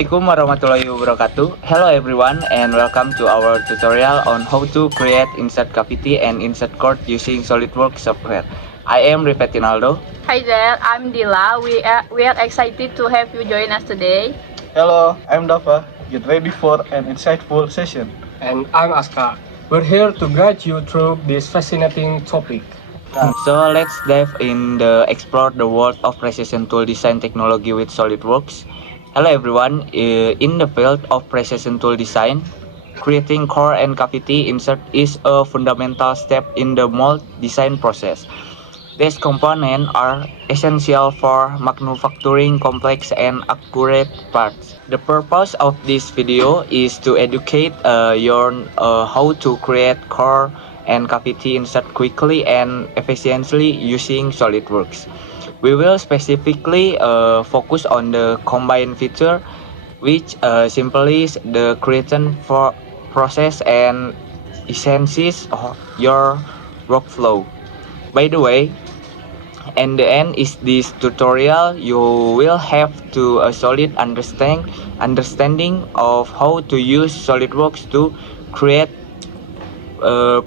Assalamualaikum warahmatullahi wabarakatuh. Hello everyone and welcome to our tutorial on how to create insert cavity and insert chord using SolidWorks software. I am Ripetinaldo. Hi there, I'm Dila. We are excited to have you join us today. Hello, I'm Dava. Get ready for an insightful session. And I'm Aska. We're here to guide you through this fascinating topic. So let's dive in the explore the world of precision tool design technology with SolidWorks. Hello everyone, in the field of precision tool design, creating core and cavity insert is a fundamental step in the mold design process. These components are essential for manufacturing complex and accurate parts. The purpose of this video is to educate you how to create core and cavity insert quickly and efficiently using SolidWorks. We will specifically focus on the combine feature, which simplifies the creation for process and essences of your workflow. By the way, at the end is this tutorial, you will have to a solid understanding of how to use SolidWorks to create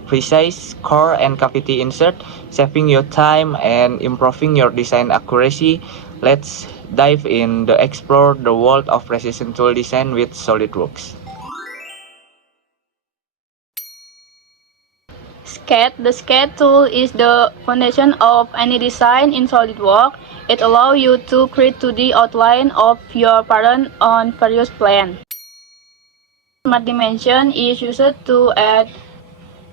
precise core and cavity insert, saving your time and improving your design accuracy. Let's dive in to explore the world of precision tool design with SolidWorks. SCAD. The SCAD tool is the foundation of any design in SolidWorks. It allows you to create 2D outline of your pattern on various planes. Smart Dimension is used to add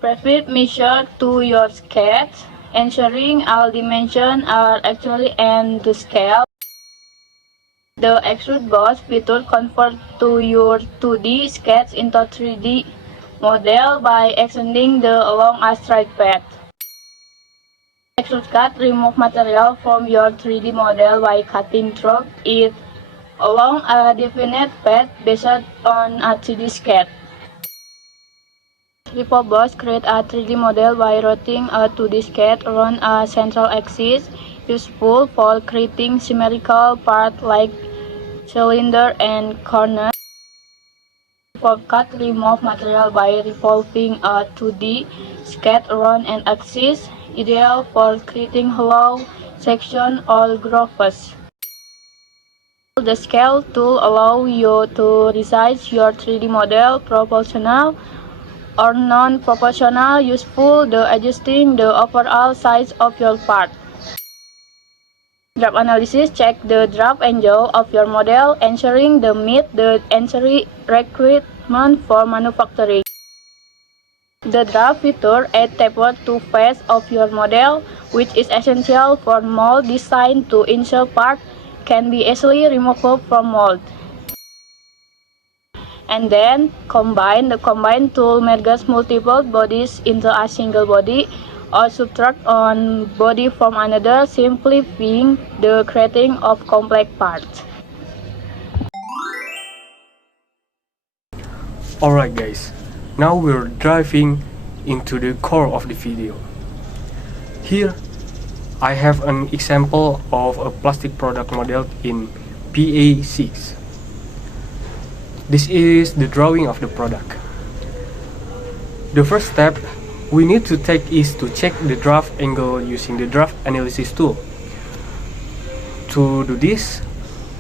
precise measure to your sketch, ensuring all dimensions are actually and to scale. The Extrude Boss feature converts to your 2D sketch into 3D model by extending the along a straight path. Extrude Cut remove material from your 3D model by cutting through it along a definite path based on a 3D sketch. Revolve Boss create a 3D model by rotating a 2D sketch around a central axis, useful for creating symmetrical parts like cylinder and corner. Revolve Cut remove material by revolving a 2D sketch around an axis, ideal for creating hollow sections or grooves. The Scale tool allows you to resize your 3D model proportional or non-proportional, useful the adjusting the overall size of your part. Draft Analysis check the draft angle of your model, ensuring they meet the necessary requirement for manufacturing. The draft feature adds taper to face of your model, which is essential for mold design to ensure part can be easily removable from mold. And then the combine tool merges multiple bodies into a single body or subtract one body from another, simplifying the creating of complex parts. Alright guys, now we're diving into the core of the video. Here I have an example of a plastic product model in PA6. This is the drawing of the product. The first step we need to take is to check the draft angle using the Draft Analysis tool. To do this,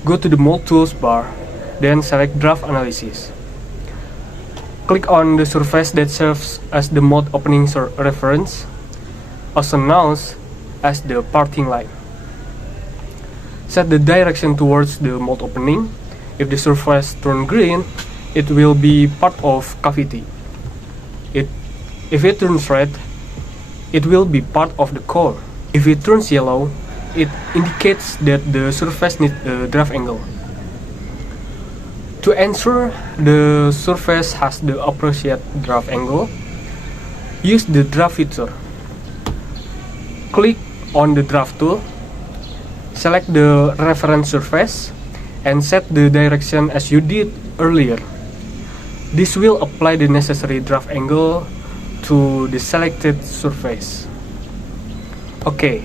go to the Mold Tools bar, then select Draft Analysis. Click on the surface that serves as the mold opening reference, also known as the parting line. Set the direction towards the mold opening. If the surface turns green, it will be part of cavity. If it turns red, it will be part of the core. If it turns yellow, it indicates that the surface needs a draft angle. To ensure the surface has the appropriate draft angle, use the draft feature. Click on the draft tool, select the reference surface, and set the direction as you did earlier. This will apply the necessary draft angle to the selected surface. Okay,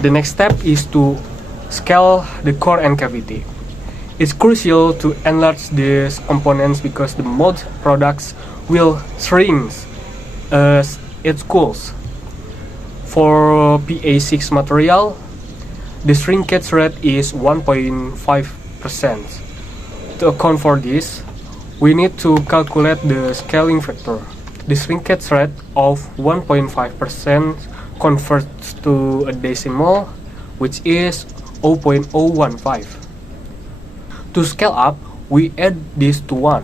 the next step is to scale the core and cavity. It's crucial to enlarge these components because the mold products will shrink as it cools. For PA6 material, the shrinkage rate is 1.5%. To account for this, we need to calculate the scaling factor. The shrinkage rate of 1.5% converts to a decimal, which is 0.015. To scale up, we add this to 1.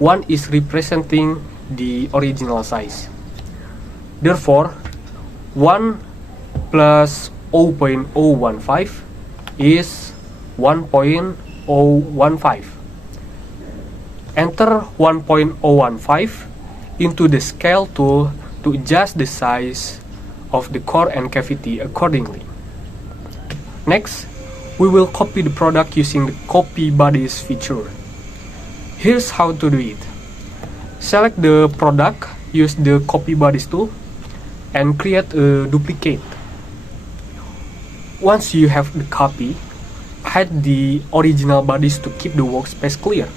1 is representing the original size. Therefore, 1 plus 0.015 is 1.015. Enter 1.015 into the scale tool to adjust the size of the core and cavity accordingly. Next, we will copy the product using the copy bodies feature. Here's how to do it. Select the product, use the copy bodies tool, and create a duplicate. Once you have the copy, hide the original bodies to keep the workspace clear.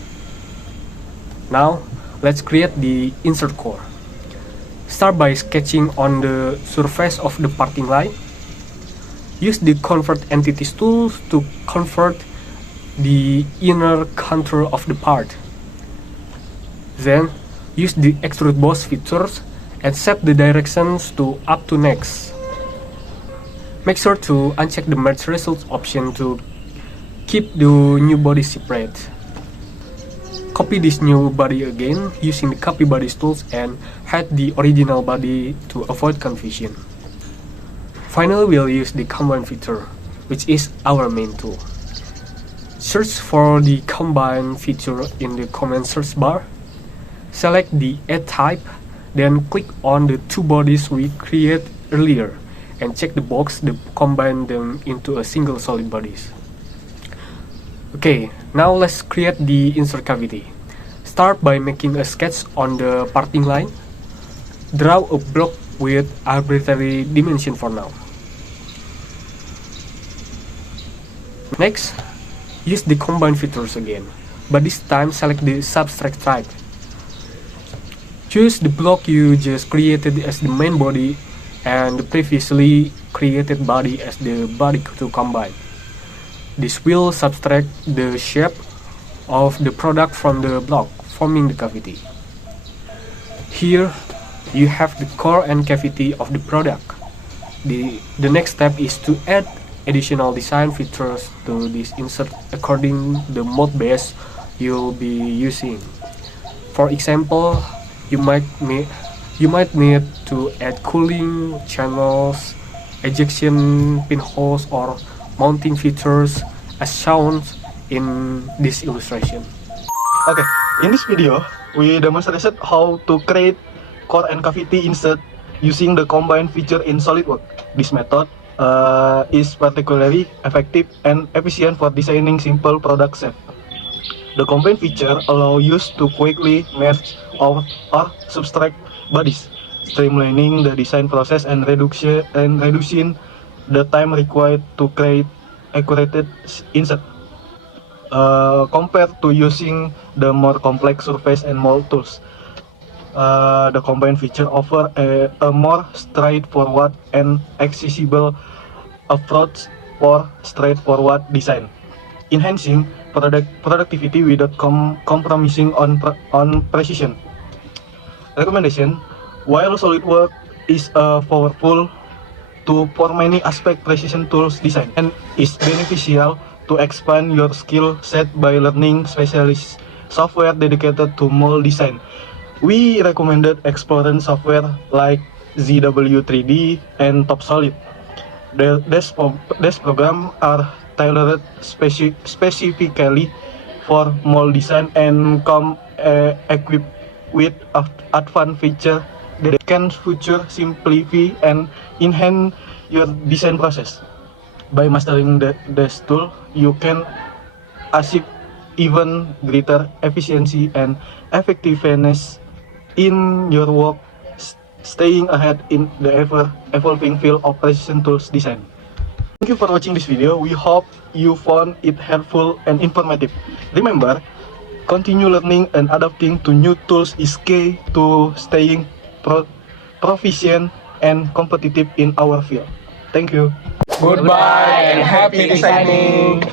Now, let's create the insert core. Start by sketching on the surface of the parting line. Use the Convert Entities tool to convert the inner contour of the part. Then, use the Extrude Boss features and set the directions to up to next. Make sure to uncheck the Merge Results option to keep the new body separate. Copy this new body again using the Copy Bodies tools and hide the original body to avoid confusion. Finally, we'll use the Combine feature, which is our main tool. Search for the Combine feature in the command search bar. Select the Add type, then click on the two bodies we created earlier and check the box to combine them into a single solid bodies. Okay, now let's create the insert cavity. Start by making a sketch on the parting line. Draw a block with arbitrary dimension for now. Next, use the combine features again, but this time select the subtract type. Choose the block you just created as the main body and the previously created body as the body to combine. This will subtract the shape of the product from the block, forming the cavity. Here, you have the core and cavity of the product. The next step is to add additional design features to this insert according the mold base you'll be using. For example, you might need to add cooling channels, ejection pinholes, or mounting features as shown in this illustration. Okay, in this video, we demonstrated how to create core and cavity insert using the combine feature in SolidWorks. This method is particularly effective and efficient for designing simple product shapes. The combine feature allows you to quickly merge or subtract bodies, streamlining the design process and reducing the time required to create accurate insert. Compared to using the more complex surface and mold tools, the combine feature offers a more straightforward and accessible approach for straightforward design, enhancing productivity without compromising on precision. Recommendation: while SolidWorks is a powerful tool for many aspects precision tools design, and is beneficial to expand your skill set by learning specialist software dedicated to mold design, we recommended exploring software like ZW3D and TopSolid. These programs are tailored specifically for mold design and come equipped with advanced features that can further simplify and enhance your design process. By mastering this tool, you can achieve even greater efficiency and effectiveness in your work, staying ahead in the ever-evolving field of precision tools design. Thank you for watching this video. We hope you found it helpful and informative. Remember, continue learning and adapting to new tools is key to staying proficient and competitive in our field. Thank you. Goodbye and happy designing!